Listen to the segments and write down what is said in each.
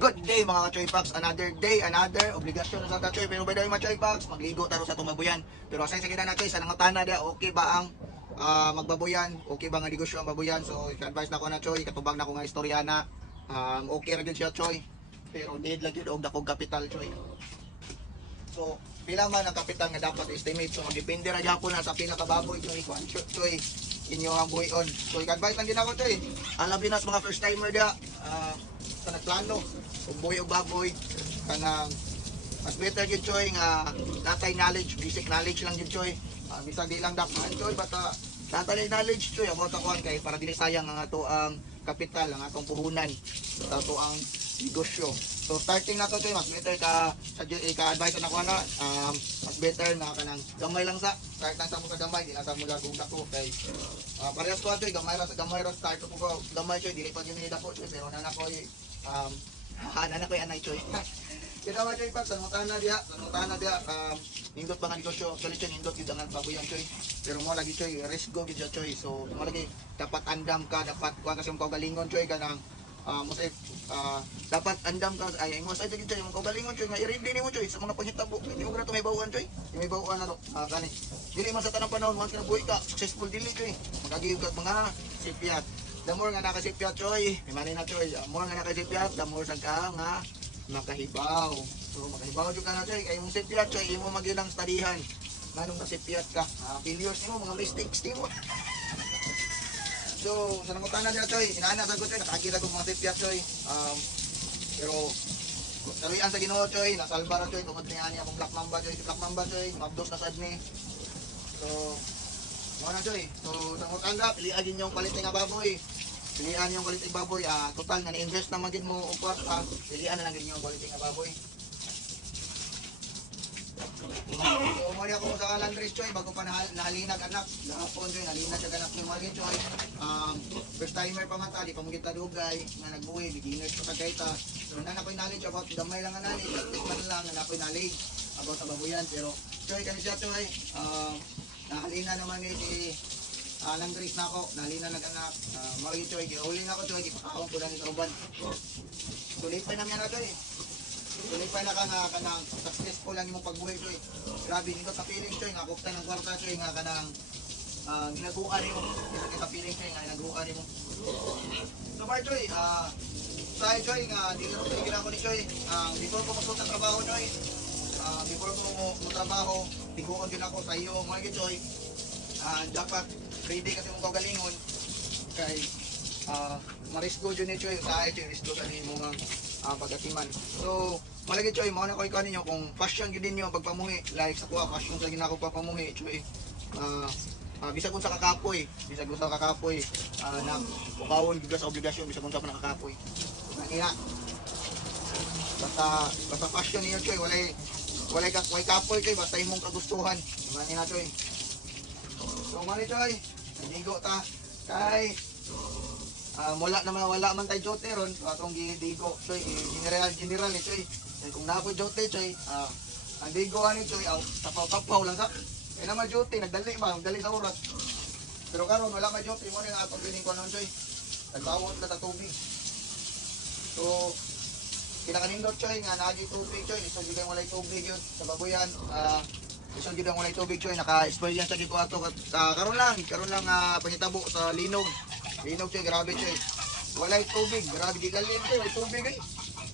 Good day mga ka-Choy Packs. Another day, another obligasyon sa ka-Choy. Pero by the way mga Choy Packs, magligo taro sa tumabuyan. Pero asay sa kita na Choy, sa nangutana dia, okay ba ang magbabuyan? Okay ba nga negosyo ang babuyan? So, advice na ko na Choy, katubag na ko nga istorya na okay ra gyud siya Choy. Pero need lang gyud og dakong kapital Choy. So, pila man ang kapital nga dapat estimate. So, magdepende ra gyapon na sa pila ka baboy Choy. Choy, inyo ang buhayon. So, advice lang din ako Choy. Alam din nas mga first timer dia, sa nagplano kung buhay o baboy kanang mas better yun Choy nga natay knowledge, basic knowledge lang yun Choy. Bisag di lang dapat Choy bata natay knowledge Choy about ako kay para dili sayang ang ato ang kapital, ang atong puhunan sa ato ang negosyo. So starting na to Choy, mas better ka advice na ko na mas better na kanang gamay lang sa start lang sa mga gamay, di na sa mula gugda ko kay parehas ko Choy, gamay ra start ko gamay Choy, dili pa gyud ni dako Choy, pero nana ko nana ko anay Choy. Kita ba Choy Pag sanutana dia nindot ba nga negosyo actually Choy, nindot gyud ang babuyan Choy, pero mo lagi Choy risk go gyud Choy. So mo lagi dapat andam ka, dapat kuha kasi mo galingon Choy kanang dapat andam ka ay mo sa gyud Choy mo galingon Choy nga i-ready nimo Choy sa mga panghitabo. Hindi mo grato may bawuan Choy, may bawuan na to kani dili man sa tanang panahon once na buhay ka successful dili Choy, magagiyog ka mga sipyat. The more nga nakasipyat Choy, imani na Choy, the more nga nakasipyat, the more sad ka nga makahibaw. So makahibaw jud ka na Choy, kay imong sipyat Choy, imo magilang studyhan nganong nasipyat ka, failures nimo, mga mistakes nimo. So sa nangutana niya Choy, inaana sa Choy, nakakita ko mga sipyat Choy, pero saluyan sa Ginoo Choy, nasalba ra Choy tungod niya akong Black Mamba Choy, mabdos na sad ni. So mga na Choy, so sa mutanda, pilihan din yung quality nga baboy. Pilihan yung quality baboy, total na ni-invest na magin mo o kwarta, pilihan na lang din yung quality nga baboy. So umali ako sa Landris Choy, bago pa nahalinag anak, lahapon Choy, nahalinag ang anak ni Margin Choy. First timer pa man ta, di pa mo kita dugay, nga nagbuhi, beginners pa sa gaita. So na ako'y knowledge about, damay lang ang knowledge, man lang na ako'y knowledge about sa baboyan. Pero Choy, kani siya Choy, nahalina naman ni si Landris na ako, nahalina nag-anak, Margin Choy, gihuli na ako Choy, gipakawang ko na ni Kauban. Tulipay na niya na Choy. Tulipay na ka nga kanang successful lang yung pagbuhay Choy. Grabe nito sa feeling Choy, nga kupta ng kwarta Choy, nga kanang ginaguan mo. Kasi sa feeling Choy, nga ginaguan mo. So far Choy, tayo Choy, nga dito na pinigil ako ni Choy. Before ko magpunta sa trabaho Choy, before ko magtrabaho, tiguan din ako sa iyo mga Choy. Dapat ready kasi mong kagalingon kay marisko dyan ni Choy, tayo Choy, risko sa mo nga pagatiman. So malagi Choy, mao na ko ikaw ninyo kung passion gyud ninyo pagpamuhi, like sa kuha passion sa ginako pagpamuhi Choy. Bisag kung sa kakapoy, na bukawon gyud sa obligasyon, bisag kung sa nakakapoy. Kaniya basta passion niyo Choy, walay kapoy Choy, basta imong kagustuhan. Mani na Choy. So mani Choy, digo ta kay wala man tay jote ron atong gidigo Choy, general ni Choy. Kung napoy jote Choy, ang digo ani Choy tapaw lang sa kay naman jote nagdali sa oras. Pero karon wala man jote mo nga atong gining kunon Choy, nagbawot na ta tubig. So kinakanindot Choy nga naagi tubig Choy, iso gyud walay tubig yun sa baboyan. Iso gyud walay tubig Choy, naka-experience gyud ko ato karon lang pangitabo sa linog Choy, grabe Choy. Walay tubig, grabe gilalim Choy, walay tubig ay.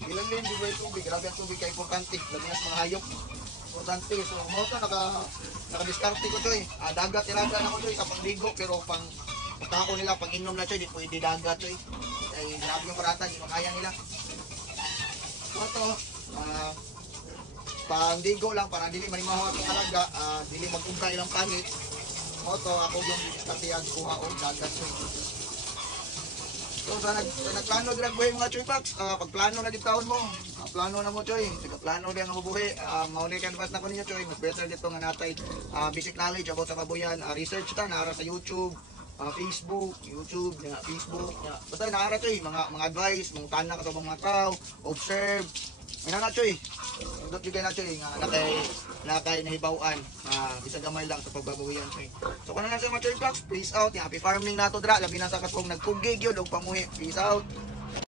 Gilalim di walay tubig, grabe ang tubig kay importante, labi na sa mga hayop. Importante, so mo to naka-diskarte ko Choy. Dagat iraga na ko Choy sa pangligo, pero pang tao nila pang inom na Choy, di pwede dagat Choy. Ay grabe yung parata, di makaya nila. Ito, pangdigo lang para dili manimahaw atong alaga, dili magugka ilang pangit. Ito, ako yung diskarte kuha og dagat Choy. So sa nagplano din ang buhay mga Choy Packs, pagplano na din taon mo, plano na mo Choy, plano din ang mabuhay, mauni ka nabat na ko ninyo Choy, mas better dito nga natay basic knowledge about sa babuyan, research ta, naara sa YouTube, Facebook, basta naara Choy, mga advice, mga tanak sa mga tao, observe, Ina na Choy. Indot jud na Choy nga nakay nahibaw-an. Bisa gamay lang sa pagbabawian Choy. So kana na sa mga Choy Packs, peace out. Happy farming nato dra labi na sa katong nagkugig yun og pamuhi. Peace out.